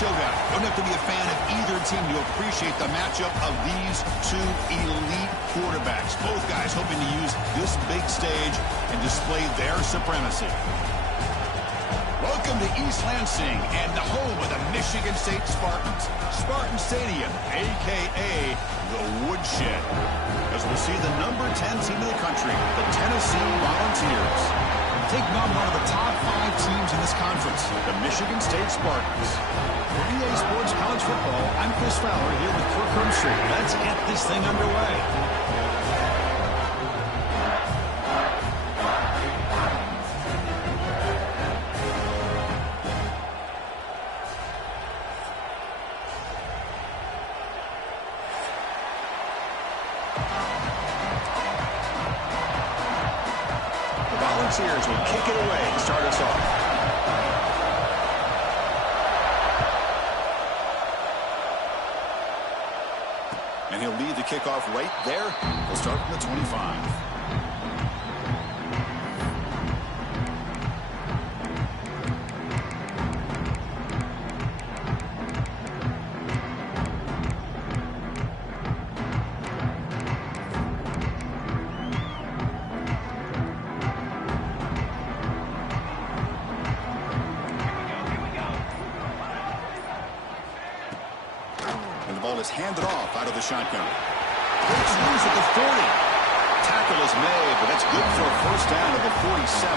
showdown. Don't have to be a fan of either team to appreciate the matchup of these two elite quarterbacks. Both guys hoping to use this big stage and display their supremacy. Welcome to East Lansing and the home of the Michigan State Spartans. Spartan Stadium, a.k.a. the Woodshed. As we'll see the number 10 team in the country, the Tennessee Volunteers. Taking on one of the top 5 teams in this conference, the Michigan State Spartans. For EA Sports College Football, I'm Chris Fowler here with Kirk Hermstreet. Let's get this thing underway. Volunteers will kick it away to start us off. And he'll lead the kickoff right there. He'll start from the 25. Is handed off out of the shotgun. Breaks loose at the 40. Tackle is made, but that's good for a first down at the 47.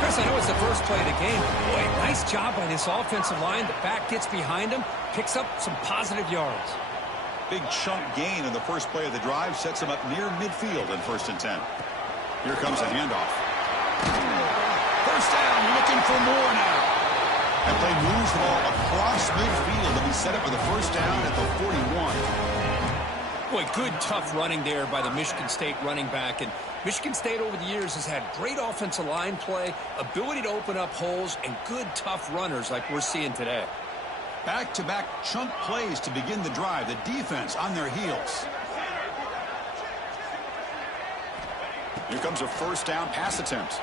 Chris, I know it's the first play of the game. Boy, nice job by this offensive line. The back gets behind him, picks up some positive yards. Big chunk gain in the first play of the drive sets him up near midfield in 1st and 10. Here comes a handoff. First down, looking for more now. That play moves the ball across midfield and he set up for the first down at the 41. Boy, good tough running there by the Michigan State running back. And Michigan State over the years has had great offensive line play, ability to open up holes, and good tough runners like we're seeing today. Back-to-back chunk plays to begin the drive. The defense on their heels. Here comes a first down pass attempt.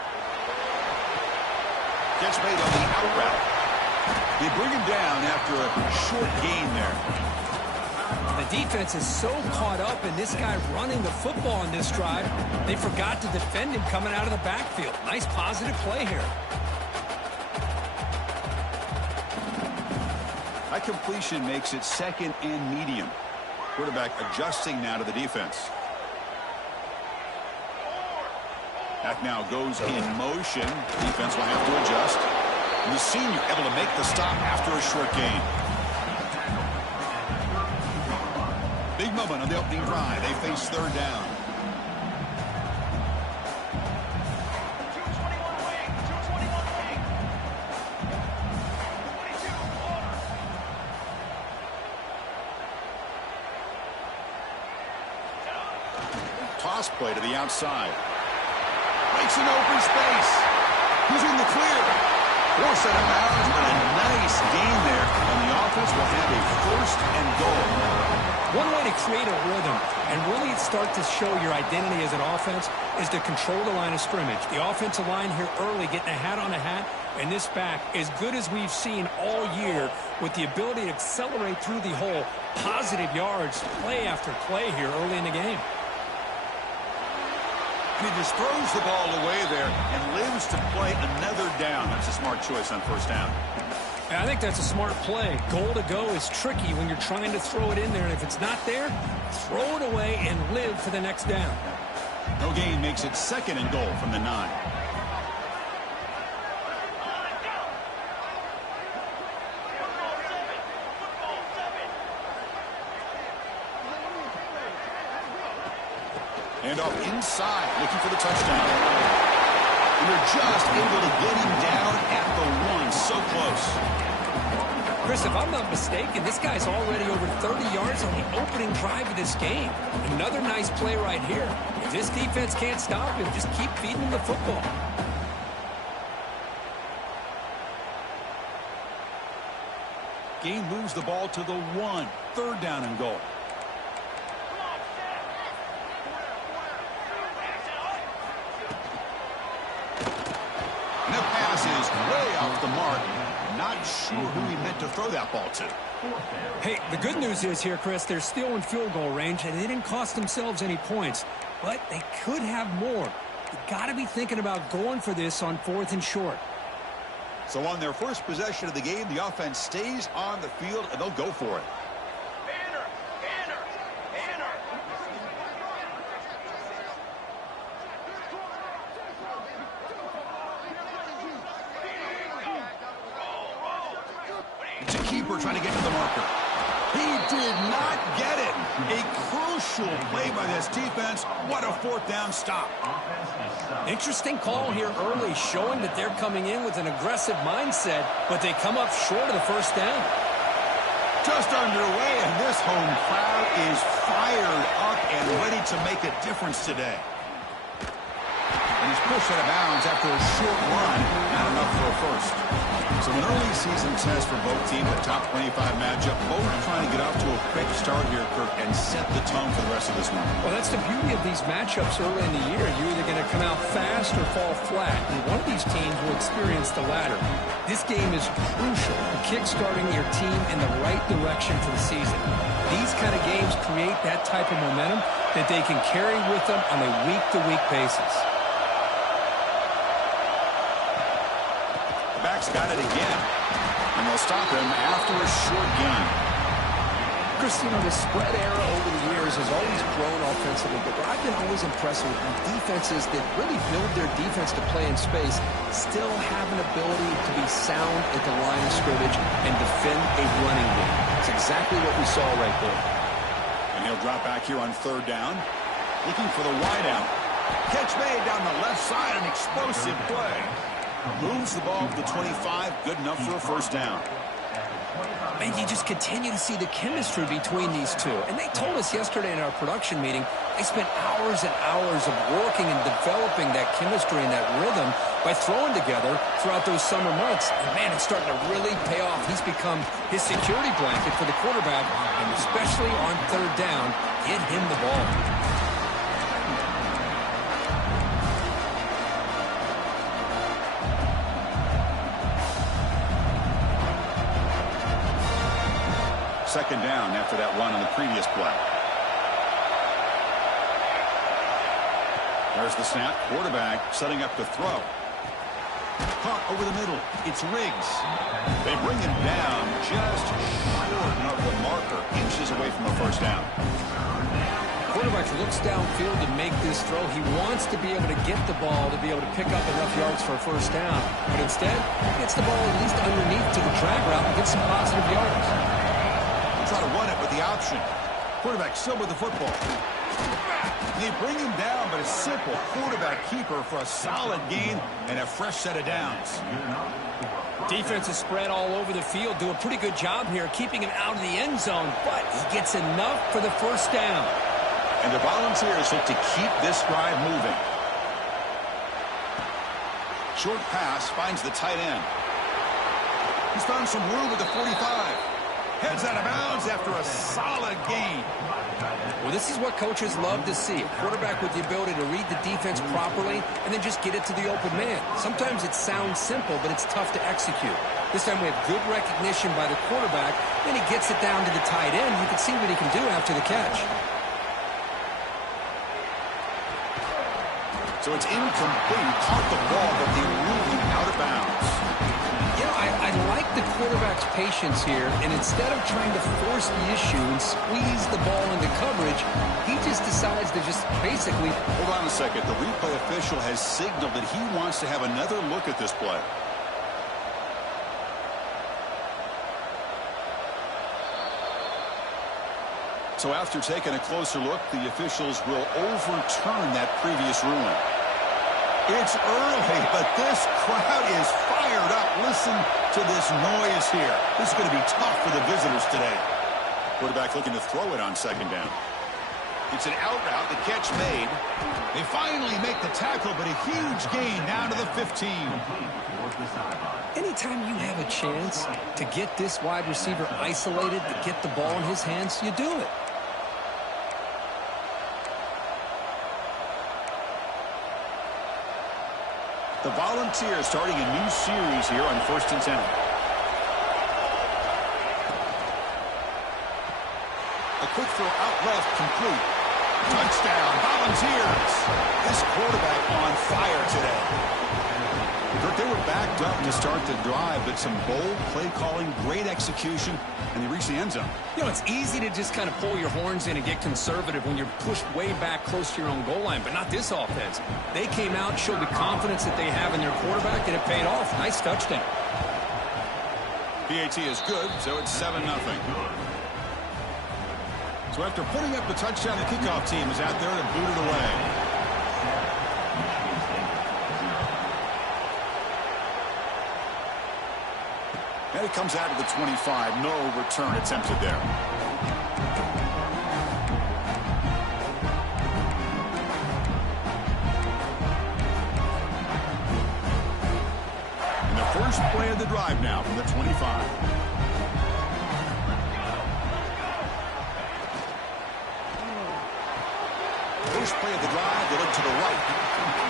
Catch made on the out route. They bring him down after a short gain there. The defense is so caught up in this guy running the football in this drive, they forgot to defend him coming out of the backfield. Nice positive play here. That completion makes it 2nd and medium. Quarterback adjusting now to the defense. Back now goes in motion. Defense will have to adjust. And the senior able to make the stop after a short gain. Big moment on the opening drive. They face 3rd down. Toss play to the outside. Makes an open space. He's in the clear. 4 set of bounds, but a nice gain there. And the offense will have a 1st and goal. One way to create a rhythm and really start to show your identity as an offense is to control the line of scrimmage. The offensive line here early getting a hat on a hat, and this back as good as we've seen all year with the ability to accelerate through the hole. Positive yards, play after play here early in the game. He just throws the ball away there and lives to play another down. That's a smart choice on 1st down. I think that's a smart play. Goal to go is tricky when you're trying to throw it in there. And if it's not there, throw it away and live for the next down. No gain makes it 2nd and goal from the 9. And off inside, looking for the touchdown. And they're just able to get him down at the 1. So close. Chris, if I'm not mistaken, this guy's already over 30 yards on the opening drive of this game. Another nice play right here. If this defense can't stop him, just keep feeding him the football. Gain moves the ball to the 1. 3rd down and goal. And the pass is way off the mark. Not sure who he meant to throw that ball to. Hey, the good news is here, Chris, they're still in field goal range, and they didn't cost themselves any points. But they could have more. You got to be thinking about going for this on 4th and short. So on their first possession of the game, the offense stays on the field, and they'll go for it. It's a keeper trying to get to the marker. He did not get it. A crucial play by this defense. What a 4th down stop. Interesting call here early, showing that they're coming in with an aggressive mindset, but they come up short of the 1st down. Just underway, and this home crowd is fired up and ready to make a difference today. And he's pushed out of bounds after a short run, not enough for a first. So an early season test for both teams, a top 25 matchup, both trying to get off to a quick start here, Kirk, and set the tone for the rest of this one. Well, that's the beauty of these matchups early in the year. You're either going to come out fast or fall flat, and one of these teams will experience the latter. This game is crucial for kickstarting your team in the right direction for the season. These kind of games create that type of momentum that they can carry with them on a week-to-week basis. The back's got it again, and they'll stop him after a short gain. Chris, you know, the spread era over the years has always grown offensively, but I've been always impressed with defenses that really build their defense to play in space, still have an ability to be sound at the line of scrimmage and defend a running game. That's exactly what we saw right there. And he'll drop back here on 3rd down, looking for the wideout. Catch made down the left side, an explosive play. Moves the ball to the 25, good enough for a 1st down. And you just continue to see the chemistry between these two. And they told us yesterday in our production meeting, they spent hours and hours of working and developing that chemistry and that rhythm by throwing together throughout those summer months. And, man, it's starting to really pay off. He's become his security blanket for the quarterback, and especially on 3rd down, get him the ball. Second down after that run on the previous play. There's the snap. Quarterback setting up to throw. Caught over the middle. It's Riggs. They bring him down just short of the marker, inches away from a 1st down. Quarterback looks downfield to make this throw. He wants to be able to get the ball to be able to pick up enough yards for a 1st down. But instead, he gets the ball at least underneath to the drag route and gets some positive yards. Try to run it with the option. Quarterback still with the football. They bring him down, but a simple quarterback keeper for a solid gain and a fresh set of downs. Defense is spread all over the field. Do a pretty good job here keeping him out of the end zone, but he gets enough for the 1st down. And the Volunteers look to keep this drive moving. Short pass finds the tight end. He's found some room at the 45. Heads out of bounds after a solid gain. Well, this is what coaches love to see. A quarterback with the ability to read the defense properly and then just get it to the open man. Sometimes it sounds simple, but it's tough to execute. This time we have good recognition by the quarterback. Then he gets it down to the tight end. You can see what he can do after the catch. So it's incomplete. Caught the ball, but they ruled him out of bounds. I like the quarterback's patience here, and instead of trying to force the issue and squeeze the ball into coverage, he just decides to just basically... Hold on a second. The replay official has signaled that he wants to have another look at this play. So after taking a closer look, the officials will overturn that previous ruling. It's early, but this crowd is fired up. Listen to this noise here. This is going to be tough for the visitors today. Quarterback looking to throw it on 2nd down. It's an out route. The catch made. They finally make the tackle, but a huge gain down to the 15. Anytime you have a chance to get this wide receiver isolated, to get the ball in his hands, you do it. The Volunteers starting a new series here on 1st and 10. A quick throw out left, complete. Touchdown, Volunteers. This quarterback on fire today. Kirk, they were backed up to start the drive, but some bold play calling, great execution, and they reached the end zone. You know, it's easy to just kind of pull your horns in and get conservative when you're pushed way back close to your own goal line, but not this offense. They came out, showed the confidence that they have in their quarterback, and it paid off. Nice touchdown. PAT is good, so it's 7-0. So after putting up the touchdown, the kickoff team is out there to boot it away. And it comes out of the 25. No return attempted there. And the first play of the drive now from the 25. First play of the drive, they look to the right.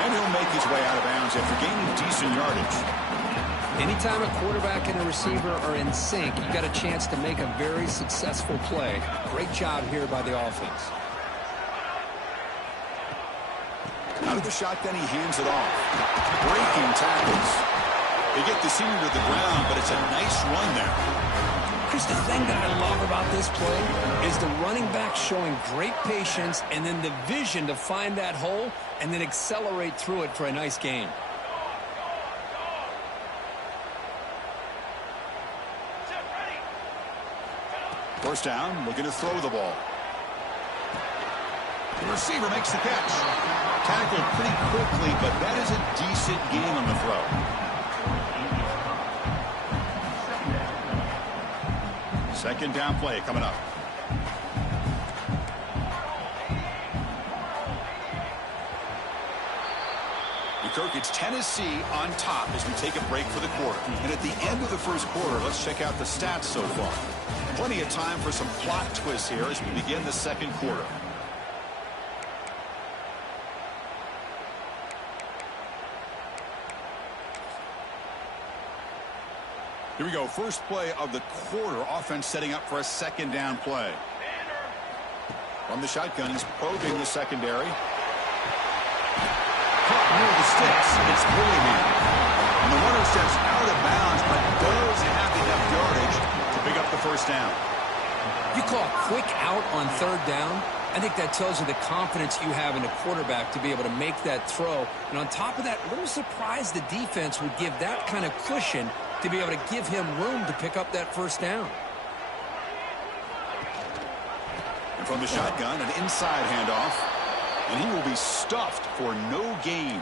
And he'll make his way out of bounds after gaining decent yardage. Anytime a quarterback and a receiver are in sync, you got a chance to make a very successful play. Great job here by the offense. Out of the shotgun, he hands it off. Breaking tackles. They get the senior to the ground, but it's a nice run there. Chris, the thing that I love about this play is the running back showing great patience and then the vision to find that hole and then accelerate through it for a nice gain. First down, looking to throw the ball. The receiver makes the catch. Tackled pretty quickly, but that is a decent gain on the throw. Second down play coming up. Kirk, it's Tennessee on top as we take a break for the quarter. And at the end of the first quarter, let's check out the stats so far. Plenty of time for some plot twists here as we begin the second quarter. Here we go. First play of the quarter. Offense setting up for a second down play. From the shotgun, he's probing the secondary. Caught near the sticks. It's Bullingham. And the runner steps out of bounds, but does have enough yardage to pick up the first down. You call a quick out on third down. I think that tells you the confidence you have in a quarterback to be able to make that throw. And on top of that, a little surprised the defense would give that kind of cushion to be able to give him room to pick up that first down. And from the shotgun, an inside handoff. And he will be stuffed for no gain.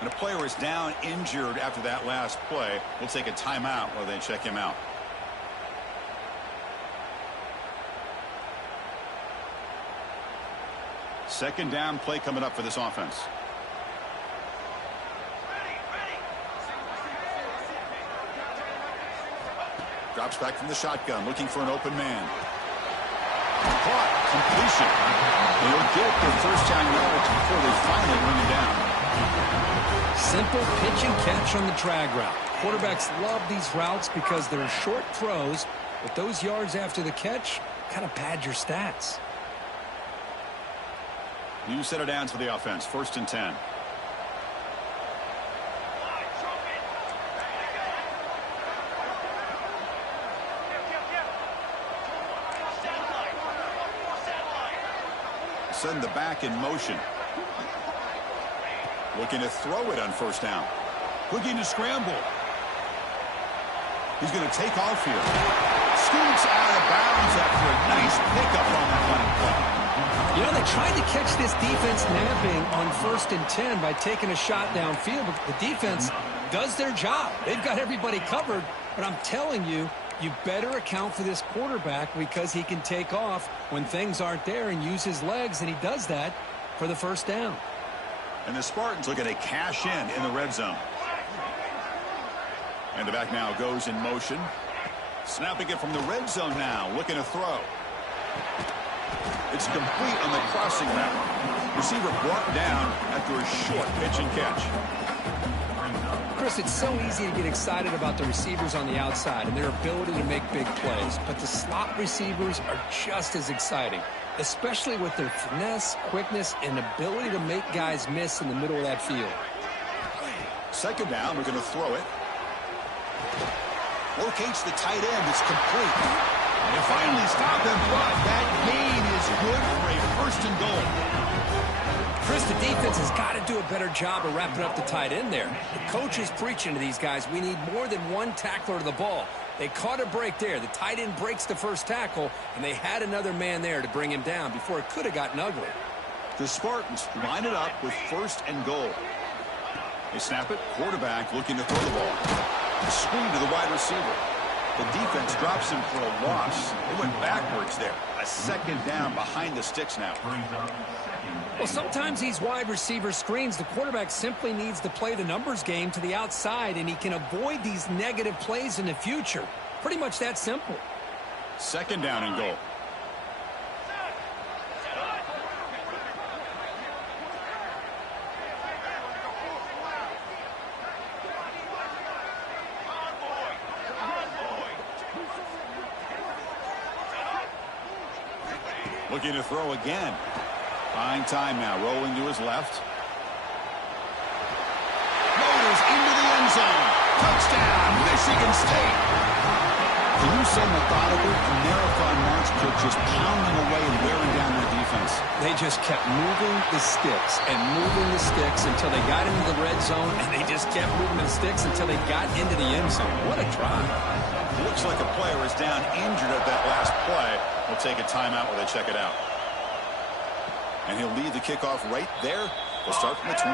And a player is down injured after that last play. We'll take a timeout while they check him out. Second down play coming up for this offense. Drops back from the shotgun, looking for an open man. Caught. Completion. They'll get their first down yards before they finally bring him down. Simple pitch and catch on the drag route. Quarterbacks love these routes because they're short throws, but those yards after the catch kind of pad your stats. New set of downs for the offense. First and 10. Send the back in motion. Looking to throw it on first down. Looking to scramble. He's going to take off here. Scoots out of bounds after a nice pickup on that running play. You know, they tried to catch this defense napping on first and 10 by taking a shot downfield, but the defense does their job. They've got everybody covered, but I'm telling you, you better account for this quarterback because he can take off when things aren't there and use his legs, and he does that for the first down. And the Spartans looking to cash in the red zone. And the back now goes in motion. Snapping it from the red zone now, looking to throw. It's complete on the crossing route. Receiver brought down after a short pitch and catch. Chris, it's so easy to get excited about the receivers on the outside and their ability to make big plays, but the slot receivers are just as exciting, especially with their finesse, quickness, and ability to make guys miss in the middle of that field. Second down, we're going to throw it. Locates the tight end. It's complete. They finally stop him, but that gain is good for a first and goal. Chris, the defense has got to do a better job of wrapping up the tight end there. The coach is preaching to these guys, we need more than one tackler to the ball. They caught a break there. The tight end breaks the first tackle, and they had another man there to bring him down before it could have gotten ugly. The Spartans line it up with first and goal. They snap it. Quarterback looking to throw the ball. The screen to the wide receiver. The defense drops him for a loss. They went backwards there. A second down behind the sticks now. Well, sometimes these wide receiver screens, the quarterback simply needs to play the numbers game to the outside, and he can avoid these negative plays in the future. Pretty much that simple. Second down and goal. Looking to throw again. Buying time now. Rolling to his left. Motors into the end zone. Touchdown, Michigan State. Can you say methodical? A marathon march pitch just pounding away and wearing down their defense. They just kept moving the sticks and moving the sticks until they got into the red zone, and they just kept moving the sticks until they got into the end zone. What a drive. Looks like a player is down injured at that last play. We'll take a timeout while they check it out. And he'll lead the kickoff right there. We'll start from the 25.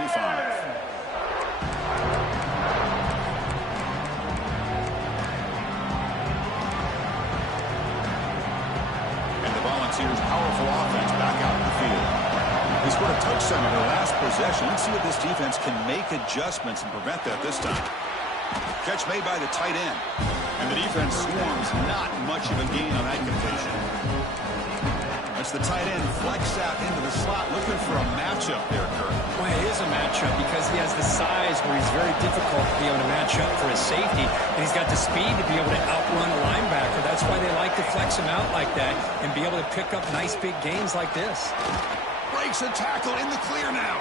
And the Volunteers' powerful offense back out in the field. They scored a touchdown in their last possession. Let's see if this defense can make adjustments and prevent that this time. Catch made by the tight end. And the defense swarms. Not much of a gain on that completion. That's the tight end flex out into the slot, looking for a matchup there, Kirk. Well, it is a matchup because he has the size where he's very difficult to be able to match up for his safety, and he's got the speed to be able to outrun a linebacker. That's why they like to flex him out like that and be able to pick up nice big gains like this. Breaks a tackle in the clear now.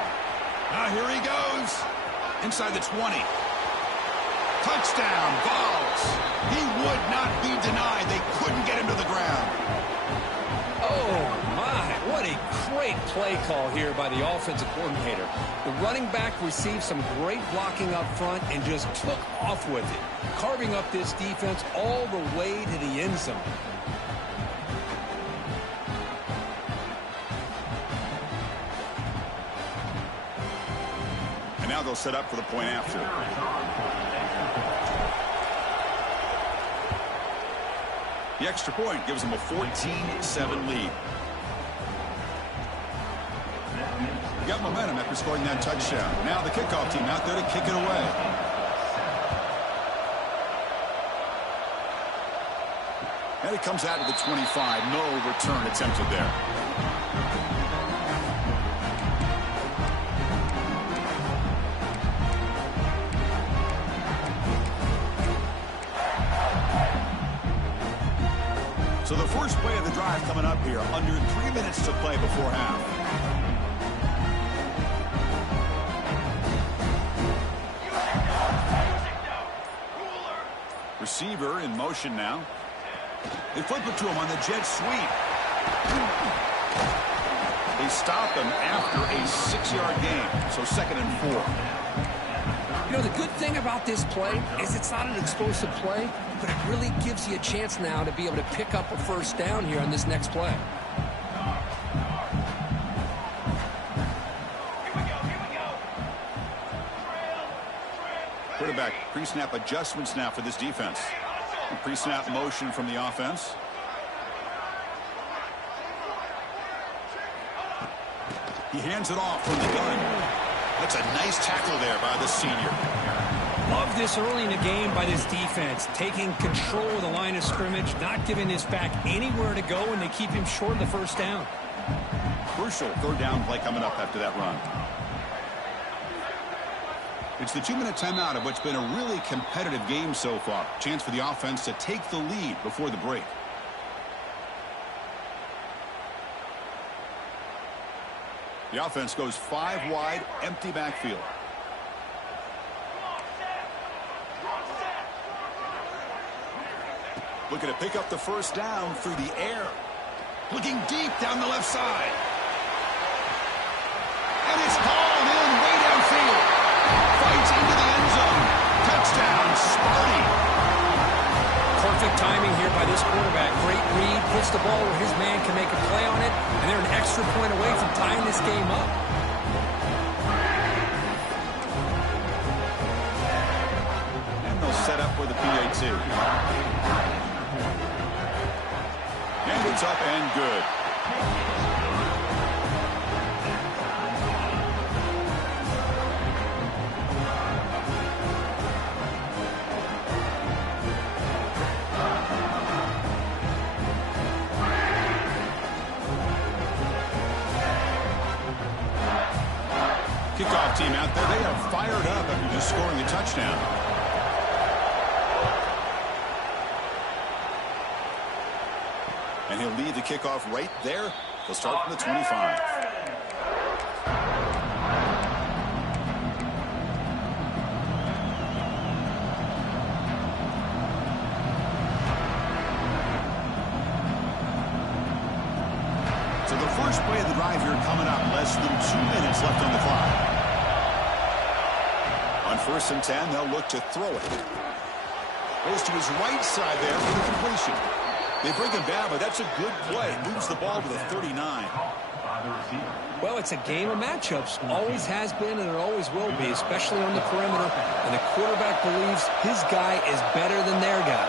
Now here he goes. Inside the 20. Touchdown, Vols. He would not be denied. They couldn't get him to the ground. Oh, my. What a great play call here by the offensive coordinator. The running back received some great blocking up front and just took off with it, carving up this defense all the way to the end zone. And now they'll set up for the point after. The extra point gives them a 14-7 lead. Got momentum after scoring that touchdown. Now the kickoff team out there to kick it away. And it comes out of the 25. No return attempted there. So the first play of the drive coming up here, under 3 minutes to play before half. Receiver in motion now. They flip it to him on the jet sweep. They stop him after a 6-yard gain, so 2nd and 4. You know, the good thing about this play is it's not an explosive play, but it really gives you a chance now to be able to pick up a first down here on this next play. Quarterback pre-snap adjustments now for this defense. Pre-snap motion from the offense. He hands it off from the gun. That's a nice tackle there by the senior. Love this early in the game by this defense, taking control of the line of scrimmage, not giving this back anywhere to go, and they keep him short of the first down. Crucial third down play coming up after that run. It's the 2-minute timeout of what's been a really competitive game so far. Chance for the offense to take the lead before the break. The offense goes 5 wide, empty backfield. Looking to pick up the first down through the air. Looking deep down the left side. And it's hauled in way downfield. Fights into the end zone. Touchdown, Sparty. Perfect timing here by this quarterback. Great read, puts the ball where his man can make a play on it, and they're an extra point away from tying this game up. And they'll set up with a PAT. And it's up and good. Kickoff team out there, they are fired up after just scoring a touchdown. And he'll lead the kickoff right there. He'll start from the 25. So the first play of the drive here coming up, less than 2 minutes left on the clock. On 1st and 10, they'll look to throw it. Goes to his right side there for the completion. They bring him down, but that's a good play. Moves the ball to the 39. Well, it's a game of matchups. Always has been, and it always will be, especially on the perimeter. And the quarterback believes his guy is better than their guy.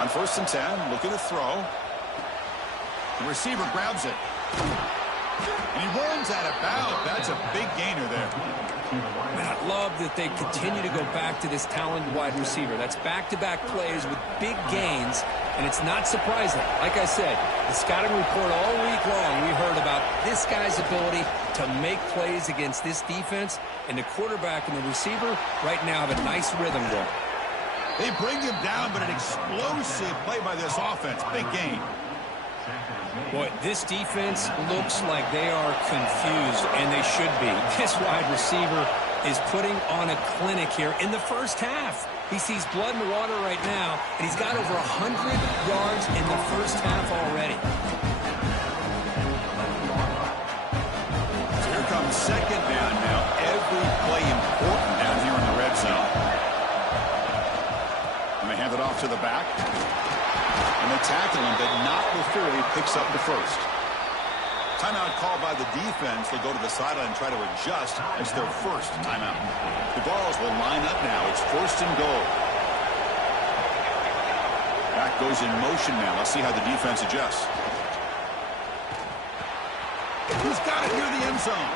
On 1st and 10, looking to throw. The receiver grabs it. And he runs out of bounds. That's a big gainer there. Man, I love that they continue to go back to this talented wide receiver. That's back-to-back plays with big gains, and it's not surprising. Like I said, the scouting report all week long, we heard about this guy's ability to make plays against this defense, and the quarterback and the receiver right now have a nice rhythm going. They bring him down, but an explosive play by this offense. Big gain. Boy, this defense looks like they are confused, and they should be. This wide receiver is putting on a clinic here in the first half. He sees blood in the water right now, and he's got over 100 yards in the first half already. So here comes 2nd down now. Every play important down here in the red zone. And they hand it off to the back. And they tackle him, but not before he picks up the first. Timeout called by the defense. They'll go to the sideline and try to adjust. It's their first timeout. The balls will line up now. It's 1st and goal. Back goes in motion now. Let's see how the defense adjusts. He's got it near the end zone.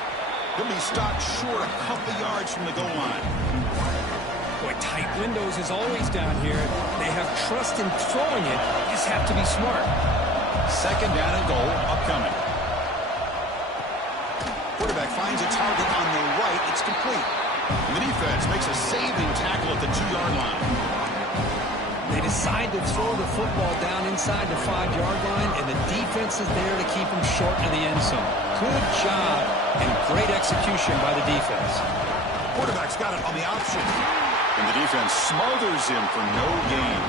He'll be stopped short a couple yards from the goal line. Boy, tight windows is always down here. They have trust in throwing it. You just have to be smart. 2nd down and goal upcoming. Quarterback finds a target on the right. It's complete. And the defense makes a saving tackle at the 2-yard line. They decide to throw the football down inside the 5-yard line, and the defense is there to keep them short of the end zone. Good job and great execution by the defense. Quarterback's got it on the option. And the defense smothers him for no gain.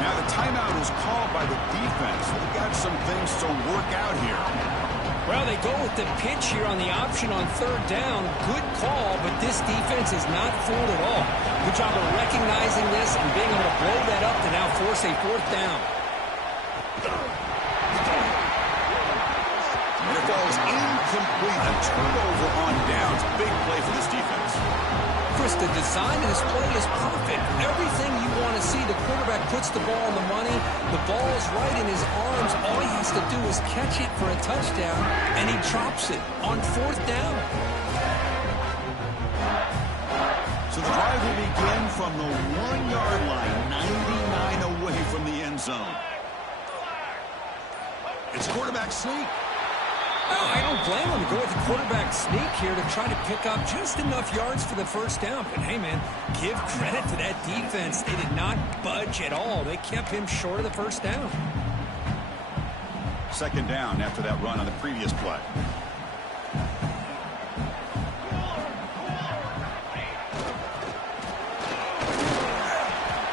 Now the timeout is called by the defense. They've got some things to work out here. Well, they go with the pitch here on the option on 3rd down. Good call, but this defense is not fooled at all. Good job of recognizing this and being able to blow that up to now force a 4th down. And it falls incomplete. A turnover on downs. Big play for this defense. Chris, the design of this play is perfect. Everything you want to see. The quarterback puts the ball on the money. The ball is right in his arms. All he has to do is catch it for a touchdown, and he drops it on 4th down. So the drive will begin from the 1-yard line, 99 away from the end zone. It's quarterback sneak. Oh, I don't blame him to go with the quarterback sneak here to try to pick up just enough yards for the first down. But, hey, man, give credit to that defense. They did not budge at all. They kept him short of the first down. Second down after that run on the previous play.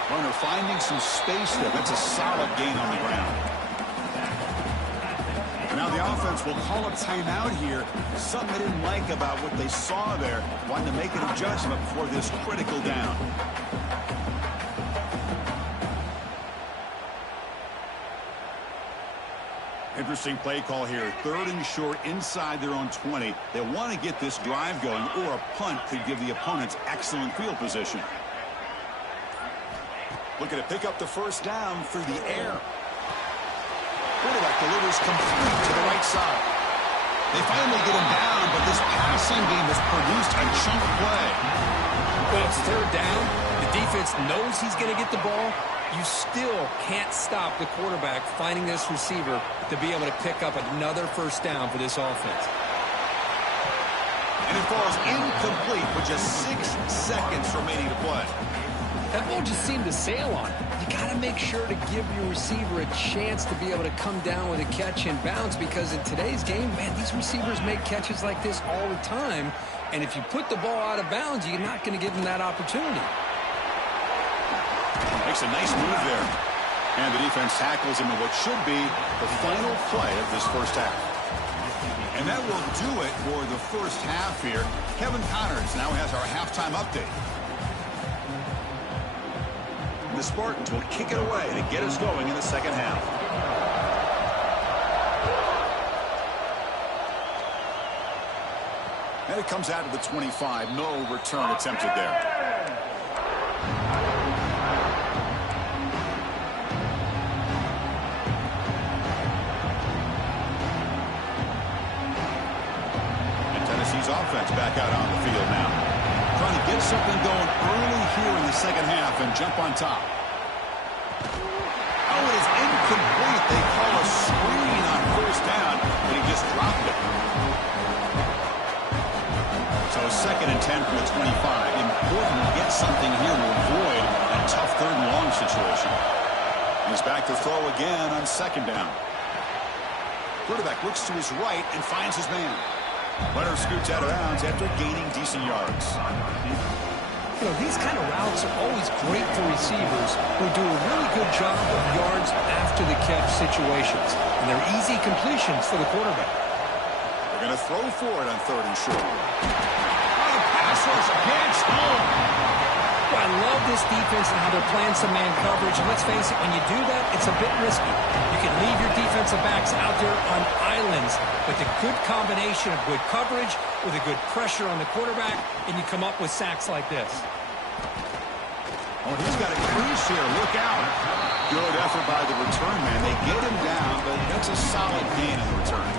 Runner finding some space there. That's a solid gain on the ground. Now the offense will call a timeout here. Something they didn't like about what they saw there. Wanting to make an adjustment before this critical down. Interesting play call here. 3rd and short inside their own 20. They want to get this drive going, or a punt could give the opponents excellent field position. Looking to pick up the first down through the air. Quarterback delivers complete to the right side. They finally get him down, but this passing game has produced a chunk play. Well, it's 3rd down. The defense knows he's going to get the ball. You still can't stop the quarterback finding this receiver to be able to pick up another first down for this offense. And it falls incomplete with just 6 seconds remaining to play. That ball just seemed to sail on him. You got to make sure to give your receiver a chance to be able to come down with a catch and bounce, because in today's game, man, these receivers make catches like this all the time. And if you put the ball out of bounds, you're not going to give them that opportunity. Makes a nice move there. And the defense tackles him in what should be the final play of this first half. And that will do it for the first half here. Kevin Connors now has our halftime update. The Spartans will kick it away to get us going in the second half. And it comes out of the 25. No return attempted there. And Tennessee's offense back out on the field now. Trying to get something going early here in the second half and jump on top. Oh, it is incomplete. They call a screen on first down, but he just dropped it. So 2nd and 10 from the 25. Important to get something here to avoid that tough 3rd and long situation. He's back to throw again on 2nd down. Quarterback looks to his right and finds his man. Runner scoots out of bounds after gaining decent yards. You know, these kind of routes are always great for receivers who do a really good job of yards after the catch situations. And they're easy completions for the quarterback. They're going to throw for it on 3rd and short. Oh, the pass rush gets home. Well, I love this defense and how they're playing some man coverage. And let's face it, when you do that, it's a bit risky. You can leave your defensive backs out there on islands, but the good combination of good coverage with a good pressure on the quarterback, and you come up with sacks like this. Oh, he's got a crease here. Look out. Good effort by the return man. They get him down, but that's a solid gain in the return.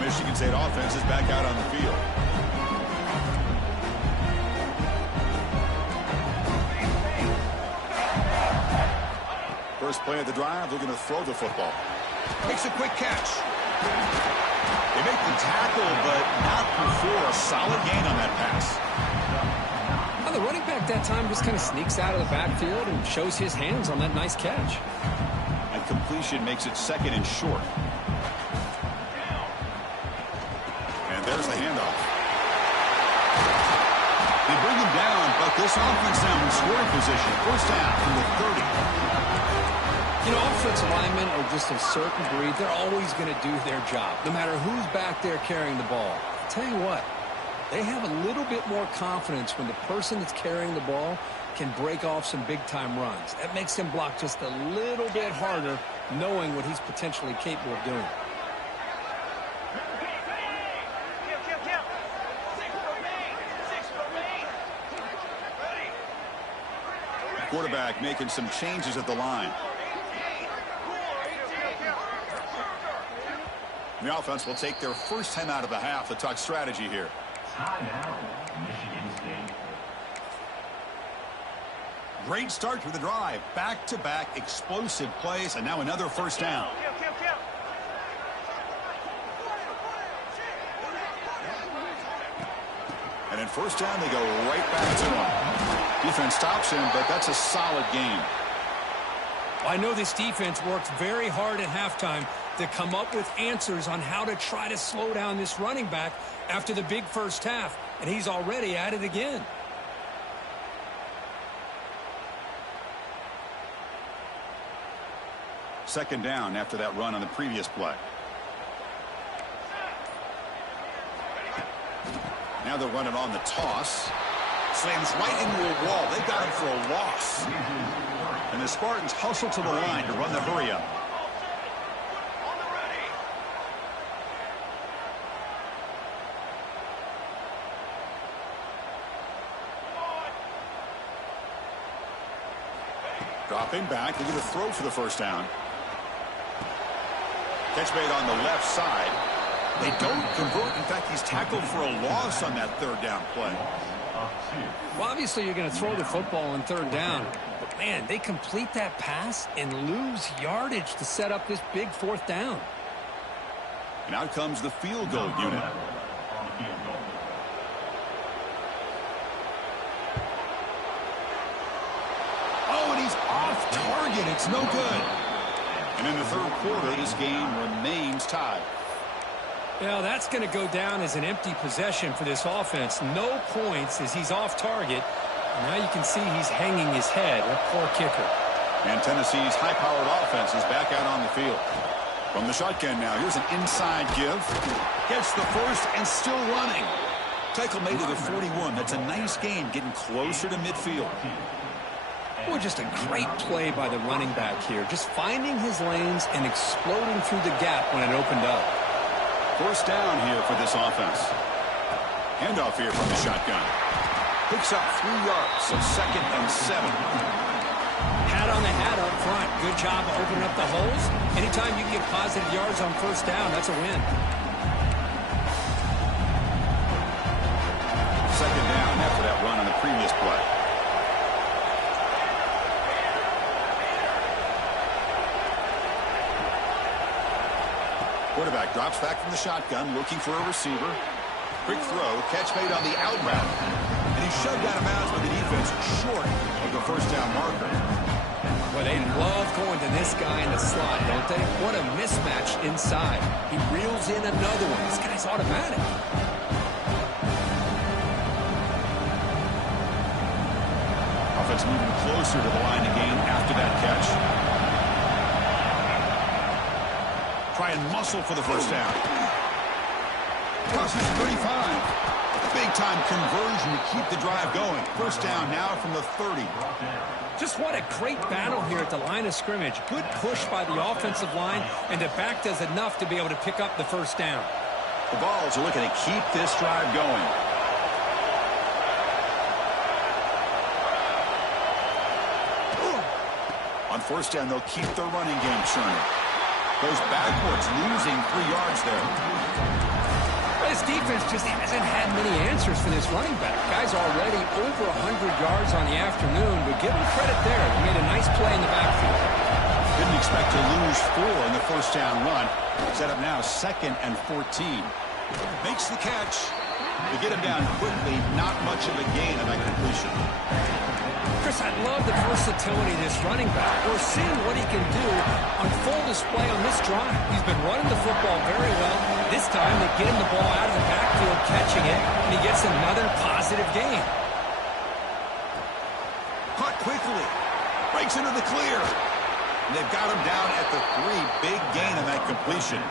Michigan State offense is back out on the field. First play of the drive, they're going to throw the football. Makes a quick catch. They make the tackle, but not before a solid gain on that pass. Well, the running back that time just kind of sneaks out of the backfield and shows his hands on that nice catch. And completion makes it 2nd and short. There's the handoff. They bring him down, but this offense now in scoring position. First half from the 30. You know, offensive linemen are just a certain breed. They're always going to do their job, no matter who's back there carrying the ball. I'll tell you what, they have a little bit more confidence when the person that's carrying the ball can break off some big-time runs. That makes him block just a little bit harder, knowing what he's potentially capable of doing. Quarterback making some changes at the line. The offense will take their first time out of the half to talk strategy here. Timeout, Michigan State. Great start to the drive. Back-to-back explosive plays, and now another first down. And in first down, they go right back to him. Defense stops him, but that's a solid game. I know this defense worked very hard at halftime to come up with answers on how to try to slow down this running back after the big first half, and he's already at it again. Second down after that run on the previous play. Now they'll run it on the toss. Slams right into a wall. They got him for a loss. And the Spartans hustle to the line to run the hurry up. Dropping back, they're going to throw for the first down. Catch made on the left side. They don't convert. In fact, he's tackled for a loss on that third down play. Well, obviously, you're going to throw the football on third down. But, man, they complete that pass and lose yardage to set up this big fourth down. And out comes the field goal unit. Oh, and he's off target. It's no good. And in the third quarter, this game remains tied. Well, that's going to go down as an empty possession for this offense. No points as he's off target. And now you can see he's hanging his head. A poor kicker. And Tennessee's high-powered offense is back out on the field. From the shotgun now, here's an inside give. Gets the first and still running. Tackle made to the 41. That's a nice gain, getting closer to midfield. Well, just a great play by the running back here. Just finding his lanes and exploding through the gap when it opened up. First down here for this offense. Handoff here from the shotgun. Picks up 3 yards, so 2nd and 7. Hat on the hat up front. Good job of opening up the holes. Anytime you can get positive yards on first down, that's a win. Second down after that run on the previous play. Quarterback drops back from the shotgun, looking for a receiver. Quick throw, catch made on the out route. And he's shoved out of bounds by the defense, short of the first down marker. Well, they love going to this guy in the slot, don't they? What a mismatch inside. He reels in another one. This guy's automatic. Offense moving closer to the line of game after that catch. Try and muscle for the first down. Crosses 35. Big-time conversion to keep the drive going. First down now from the 30. Just what a great battle here at the line of scrimmage. Good push by the offensive line, and the back does enough to be able to pick up the first down. The Vols are looking to keep this drive going. On first down, they'll keep their running game churning. Goes backwards, losing 3 yards there. This defense just hasn't had many answers for this running back. Guy's already over 100 yards on the afternoon, but give him credit there. He made a nice play in the backfield. Didn't expect to lose 4 in the first down run. Set up now 2nd and 14. Makes the catch. To get him down quickly, not much of a gain on that completion. Chris, I love the versatility of this running back. We're seeing what he can do on full display on this drive. He's been running the football very well. This time they get him the ball out of the backfield, catching it, and he gets another positive gain. Caught quickly. Breaks into the clear. And they've got him down at the 3. Big gain on that completion.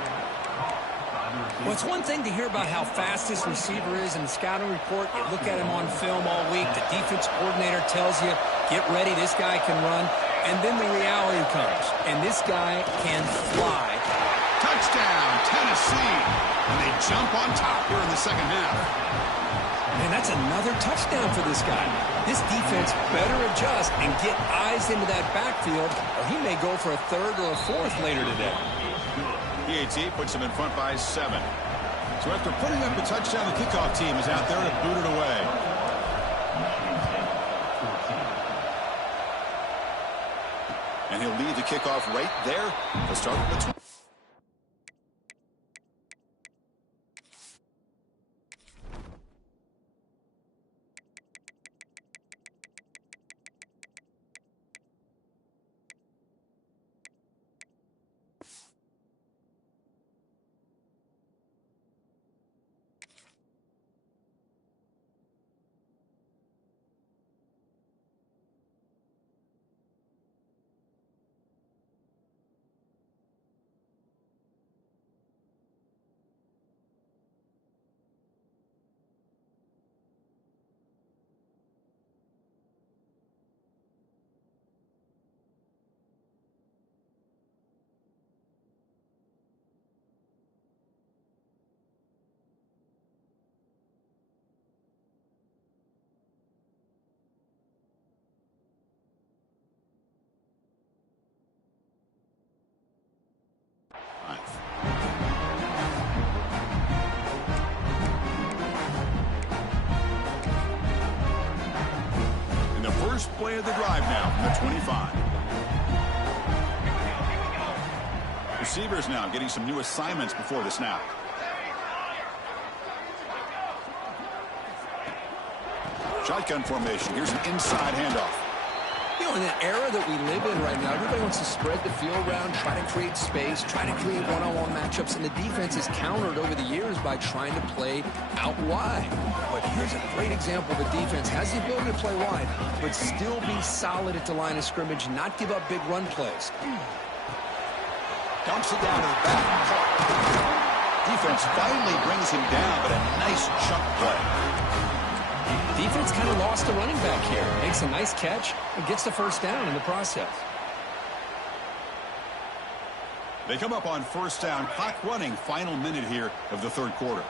Well, it's one thing to hear about how fast this receiver is in the scouting report. You look at him on film all week. The defense coordinator tells you, get ready, this guy can run. And then the reality comes, and this guy can fly. Touchdown, Tennessee. And they jump on top here in the second half. And that's another touchdown for this guy. This defense better adjust and get eyes into that backfield, or he may go for a 3rd or a 4th later today. PAT puts him in front by 7. So after putting up the touchdown, the kickoff team is out there to boot it away. And he'll lead the kickoff right there. They'll start with the first play of the drive now from the 25. Receivers now getting some new assignments before the snap. Shotgun formation. Here's an inside handoff. You know, in the era that we live in right now, everybody wants to spread the field around, try to create space, try to create one-on-one matchups, and the defense is countered over the years by trying to play out wide. But here's a great example of a defense has the ability to play wide, but still be solid at the line of scrimmage, not give up big run plays. Dumps it down to the back. Defense finally brings him down, but a nice chunk play. Defense kind of lost the running back here. Makes a nice catch and gets the first down in the process. They come up on first down. Clock running. Final minute here of the third quarter.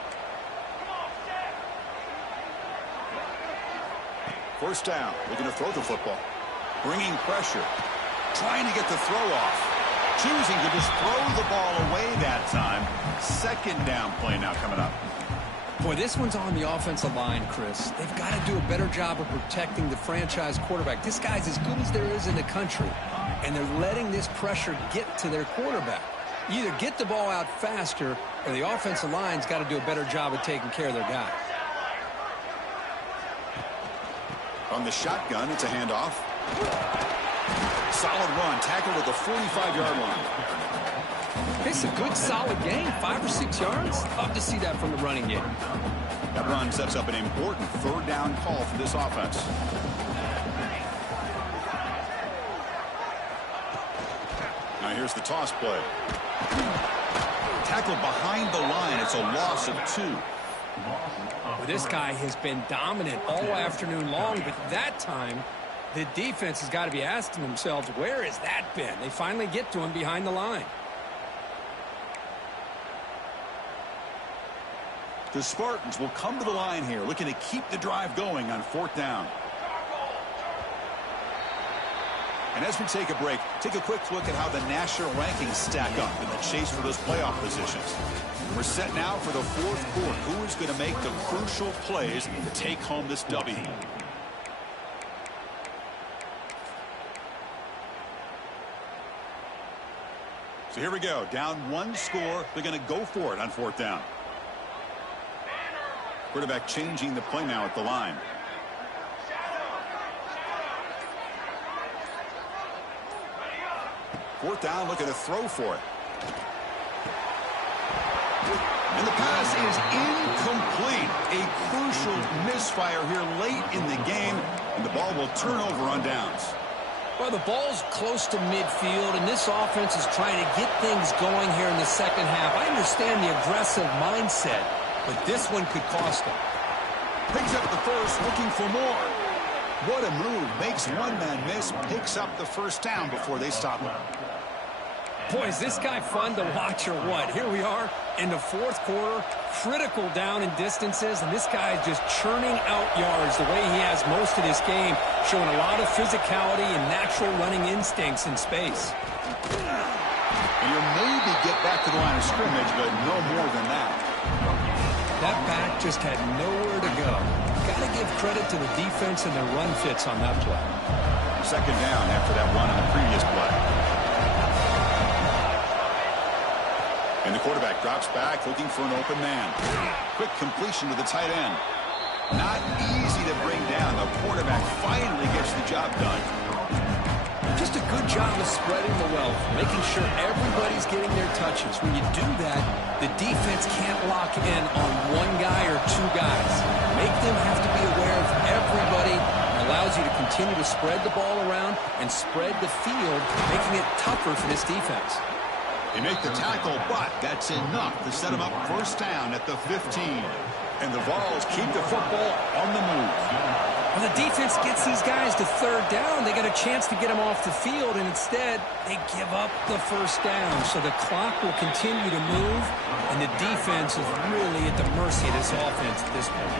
First down. Looking to throw the football. Bringing pressure. Trying to get the throw off. Choosing to just throw the ball away that time. Second down play now coming up. Boy, this one's on the offensive line, Chris. They've got to do a better job of protecting the franchise quarterback. This guy's as good as there is in the country, and they're letting this pressure get to their quarterback. You either get the ball out faster, or the offensive line's got to do a better job of taking care of their guy. On the shotgun, it's a handoff. Solid run, tackled at the 45-yard line. It's a good, solid gain, 5 or 6 yards. Love to see that from the running game. That run sets up an important third down call for this offense. Now here's the toss play. Tackled behind the line. It's a loss of 2. Well, this guy has been dominant all afternoon long, but that time the defense has got to be asking themselves, where has that been? They finally get to him behind the line. The Spartans will come to the line here, looking to keep the drive going on fourth down. And as we take a break, take a quick look at how the national rankings stack up in the chase for those playoff positions. We're set now for the fourth quarter. Who is going to make the crucial plays to take home this W? So here we go. Down 1 score. They're going to go for it on fourth down. Quarterback changing the play now at the line. Fourth down, looking to throw for it. And the pass is incomplete. A crucial misfire here late in the game, and the ball will turn over on downs. Well, the ball's close to midfield, and this offense is trying to get things going here in the second half. I understand the aggressive mindset, but this one could cost them. Picks up the first, looking for more. What a move. Makes one man miss, picks up the first down before they stop him. Boy, is this guy fun to watch or what? Here we are in the fourth quarter, critical down in distances, and this guy is just churning out yards the way he has most of this game, showing a lot of physicality and natural running instincts in space. And you'll maybe get back to the line of scrimmage, but no more than that. That back just had nowhere to go. Got to give credit to the defense and their run fits on that play. Second down after that run on the previous play. And the quarterback drops back looking for an open man. Quick completion to the tight end. Not easy to bring down. The quarterback finally gets the job done. Just a good job of spreading the wealth, making sure everybody's getting their touches. When you do that, the defense can't lock in on one guy or two guys. Make them have to be aware of everybody. It allows you to continue to spread the ball around and spread the field, making it tougher for this defense. They make the tackle, but that's enough to set them up first down at the 15. And the Vols keep the football on the move. When the defense gets these guys to third down, they got a chance to get them off the field, and instead they give up the first down. So the clock will continue to move, and the defense is really at the mercy of this offense at this point.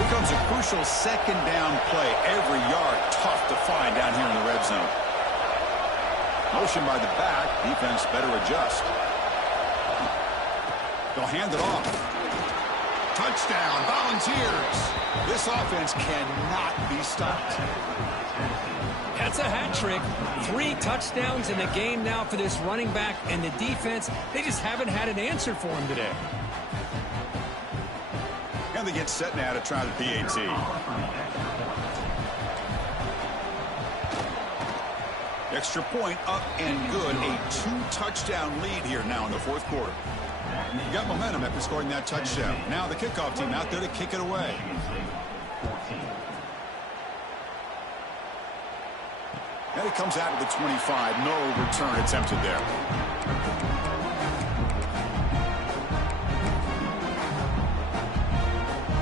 Here comes a crucial second down play. Every yard tough to find down here in the red zone. Motion by the back. Defense better adjust. They'll hand it off. Touchdown, Volunteers. This offense cannot be stopped. That's a hat trick. 3 touchdowns in the game now for this running back, and the defense, they just haven't had an answer for him today. And they get set now to try the PAT. Extra point up and good. A 2-touchdown lead here now in the fourth quarter. You got momentum after scoring that touchdown. Now the kickoff team out there to kick it away. And it comes out to the 25. No return attempted there.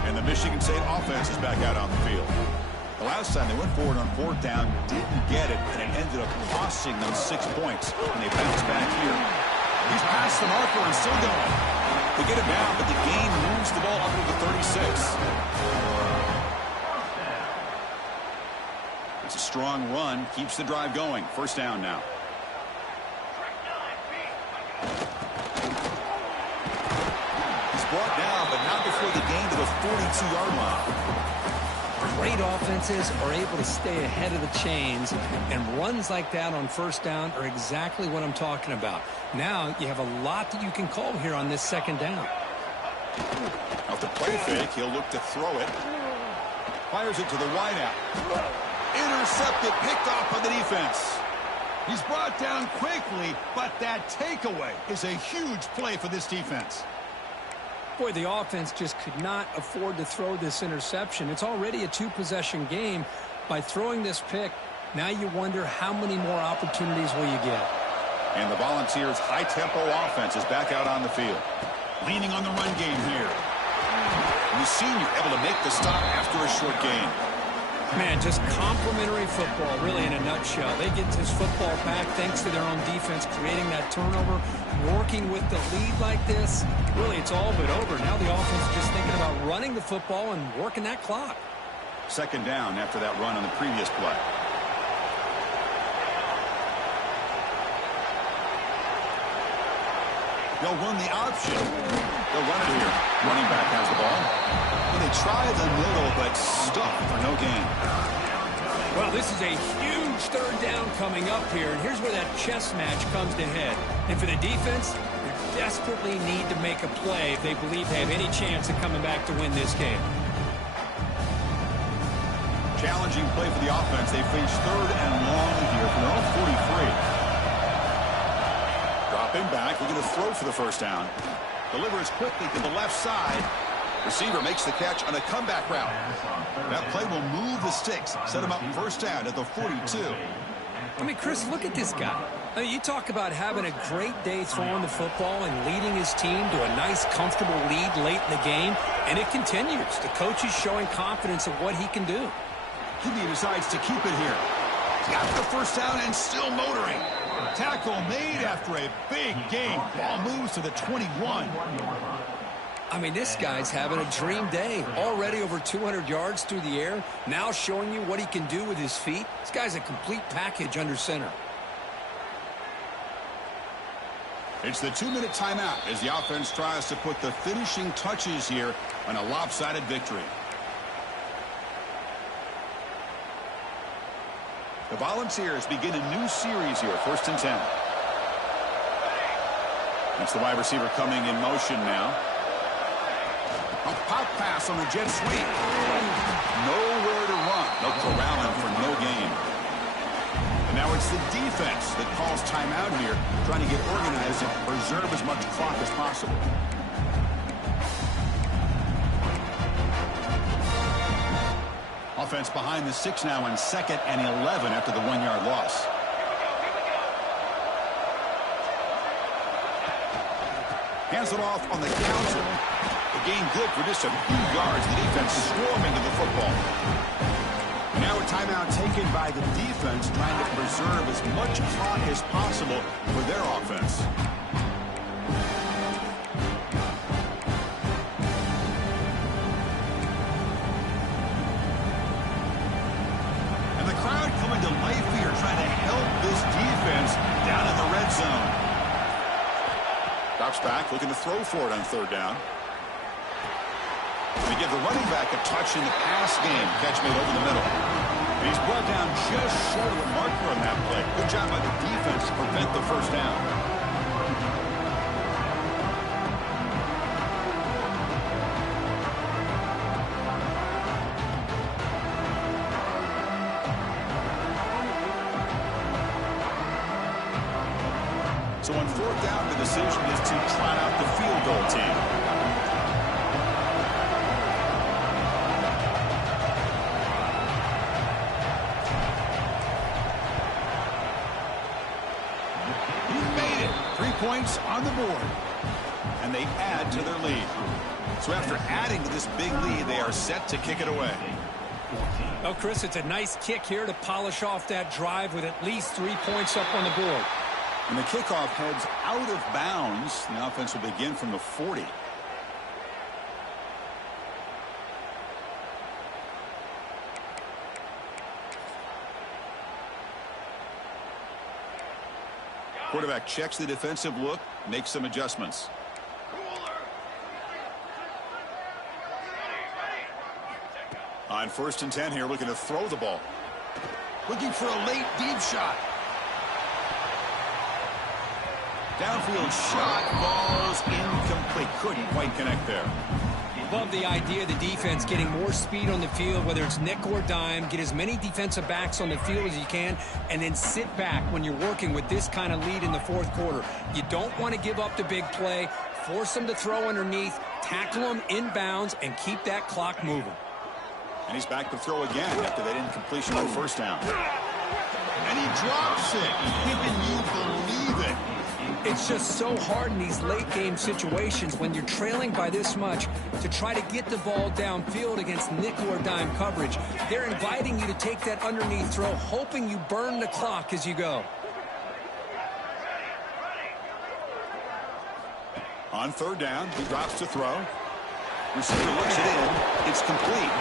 And the Michigan State offense is back out on the field. The last time they went forward on fourth down, didn't get it, and it ended up costing them 6 points. And they bounce back here. He's past the marker and still going. They get it down, but the game moves the ball up to the 36. It's a strong run, keeps the drive going. First down now. He's brought down, but not before the gain to the 42-yard line. Great offenses are able to stay ahead of the chains, and runs like that on first down are exactly what I'm talking about. Now you have a lot that you can call here on this second down. Off the play fake, he'll look to throw it. Fires it to the wideout. Intercepted, picked off by the defense. He's brought down quickly, but that takeaway is a huge play for this defense. Boy, the offense just could not afford to throw this interception. It's already a 2-possession game. By throwing this pick, now you wonder how many more opportunities will you get. And the Volunteers' high-tempo offense is back out on the field. Leaning on the run game here. And the senior able to make the stop after a short gain. Man, just complimentary football, really, in a nutshell. They get this football back thanks to their own defense, creating that turnover, working with the lead like this. Really, it's all but over. Now the offense is just thinking about running the football and working that clock. Second down after that run on the previous play. They'll run the option. They'll run it here. Running back has the ball. And they try the middle, but stuck for no gain. Well, this is a huge third down coming up here, and here's where that chess match comes to head. And for the defense, they desperately need to make a play if they believe they have any chance of coming back to win this game. Challenging play for the offense. They face third and long here from their own 43. Dropping back, looking to throw for the first down. Delivers quickly to the left side. Receiver makes the catch on a comeback route. That play will move the sticks, set him up first down at the 42. I mean, Chris, look at this guy. I mean, you talk about having a great day throwing the football and leading his team to a nice, comfortable lead late in the game, and it continues. The coach is showing confidence of what he can do. He decides to keep it here. Got the first down and still motoring. Tackle made after a big gain. Ball moves to the 21. I mean, this guy's having a dream day. Already over 200 yards through the air. Now showing you what he can do with his feet. This guy's a complete package under center. It's the 2-minute timeout as the offense tries to put the finishing touches here on a lopsided victory. The Volunteers begin a new series here, 1st and 10. That's the wide receiver coming in motion now. A pop pass on the jet sweep. Nowhere to run. They'll corral him for no gain. And now it's the defense that calls timeout here, trying to get organized and preserve as much clock as possible. Offense behind the 6 now on 2nd and 11 after the 1-yard loss. Hands it off on the counter. The gain good for just a few yards. The defense swarming to the football. Now a timeout taken by the defense, trying to preserve as much clock as possible for their offense. And the crowd coming to life here, trying to help this defense down in the red zone. Drops back, looking to throw for it on 3rd down. They give the running back a touch in the pass game. Catch made over the middle. And he's brought down just short of the marker on that play. Good job by the defense to prevent the 1st down. So on 4th down, the decision is to trot out the field goal team. Points on the board, and they add to their lead. So after adding to this big lead, they are set to kick it away. Well, Chris, it's a nice kick here to polish off that drive with at least 3 points up on the board. And the kickoff heads out of bounds. The offense will begin from the 40. Quarterback checks the defensive look, makes some adjustments. On 1st and 10 here, looking to throw the ball. Looking for a late deep shot. Downfield shot, falls incomplete. Couldn't quite connect there. Love the idea of the defense getting more speed on the field, whether it's nickel or dime. Get as many defensive backs on the field as you can, and then sit back when you're working with this kind of lead in the 4th quarter. You don't want to give up the big play. Force them to throw underneath, tackle them inbounds, and keep that clock moving. And he's back to throw again after that incompletion on 1st down. And he drops it. Can you believe it? It's just so hard in these late-game situations when you're trailing by this much to try to get the ball downfield against nickel or dime coverage. They're inviting you to take that underneath throw, hoping you burn the clock as you go. On 3rd down, he drops to throw. Receiver looks it in. It's complete.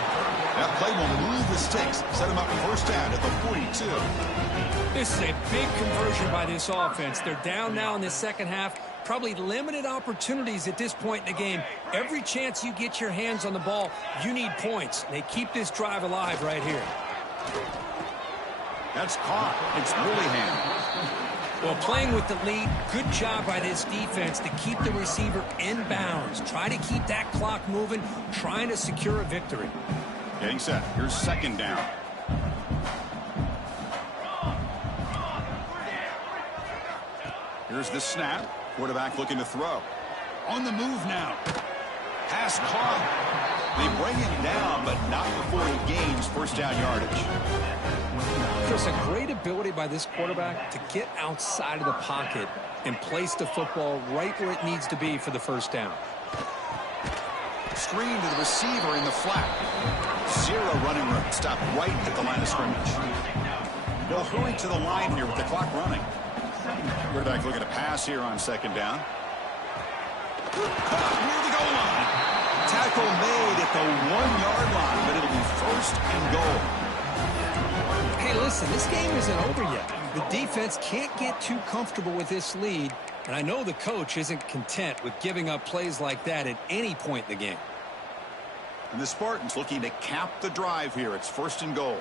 That play will move the sticks. Set him up 1st down at the 42. This is a big conversion by this offense. They're down now in the 2nd half. Probably limited opportunities at this point in the game. Every chance you get your hands on the ball, you need points. They keep this drive alive right here. That's caught. It's Willingham. Well, playing with the lead, good job by this defense to keep the receiver in bounds. Try to keep that clock moving, trying to secure a victory. Getting set. Here's 2nd down. Here's the snap. Quarterback looking to throw. On the move now. Pass caught. They bring him down, but not before he gains 1st down yardage. There's a great ability by this quarterback to get outside of the pocket and place the football right where it needs to be for the 1st down. Screen to the receiver in the flat. 0 running room. Stop right at the line of scrimmage. They'll hurry to the line here with the clock running. Quarterback looking to pass here on 2nd down. Caught near the goal line. Tackle made at the 1-yard line, but it'll be 1st and goal. Hey, listen, this game isn't over yet. The defense can't get too comfortable with this lead. And I know the coach isn't content with giving up plays like that at any point in the game. And the Spartans looking to cap the drive here. It's 1st and goal.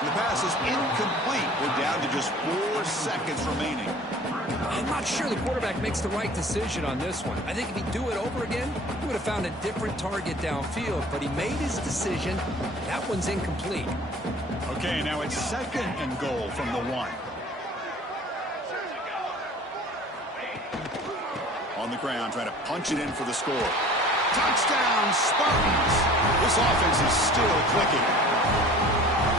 The pass is incomplete. We're down to just 4 seconds remaining. I'm not sure the quarterback makes the right decision on this one. I think if he'd do it over again, he would have found a different target downfield, but he made his decision. That one's incomplete. Okay, now it's 2nd and goal from the 1. On the ground, trying to punch it in for the score. Touchdown, Spartans! This offense is still clicking.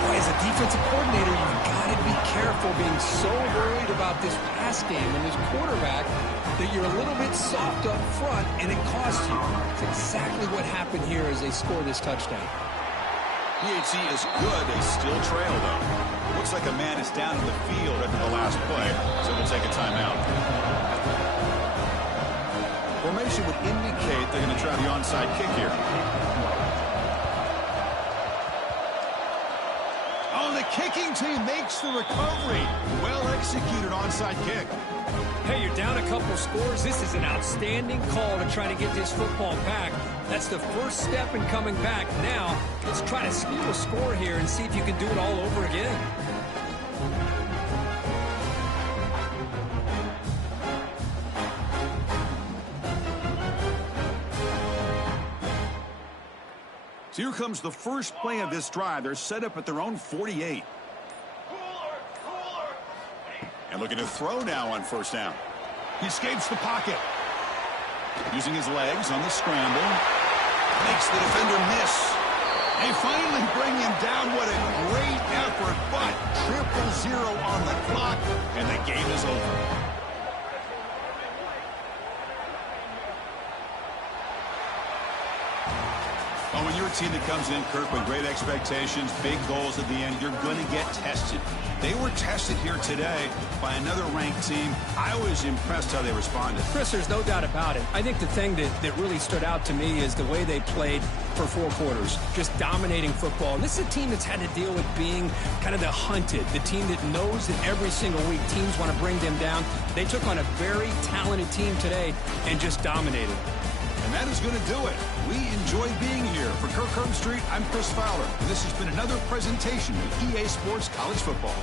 Boy, as a defensive coordinator, you've got to be careful being so worried about this pass game and this quarterback that you're a little bit soft up front, and it costs you. It's exactly what happened here as they score this touchdown. PHC is good. They still trail, though. Looks like a man is down in the field after the last play, so we'll take a timeout. Formation would indicate they're going to try the onside kick here. Oh, the kicking team makes the recovery. Well executed onside kick. Hey, you're down a couple scores. This is an outstanding call to try to get this football back. That's the first step in coming back. Now, let's try to steal a score here and see if you can do it all over again. So here comes the first play of this drive. They're set up at their own 48. And looking to throw now on 1st down. He escapes the pocket. Using his legs on the scramble. Makes the defender miss. They finally bring him down. What a great effort, but 0-0 on the clock, and the game is over. Oh, when you're a team that comes in, Kirk, with great expectations, big goals at the end, you're going to get tested. They were tested here today by another ranked team. I was impressed how they responded. Chris, there's no doubt about it. I think the thing that really stood out to me is the way they played for 4 quarters, just dominating football. And this is a team that's had to deal with being kind of the hunted, the team that knows that every single week teams want to bring them down. They took on a very talented team today and just dominated. And that is going to do it. We enjoyed being here. For Kirk Herbstreit, I'm Chris Fowler. And this has been another presentation of EA Sports College Football.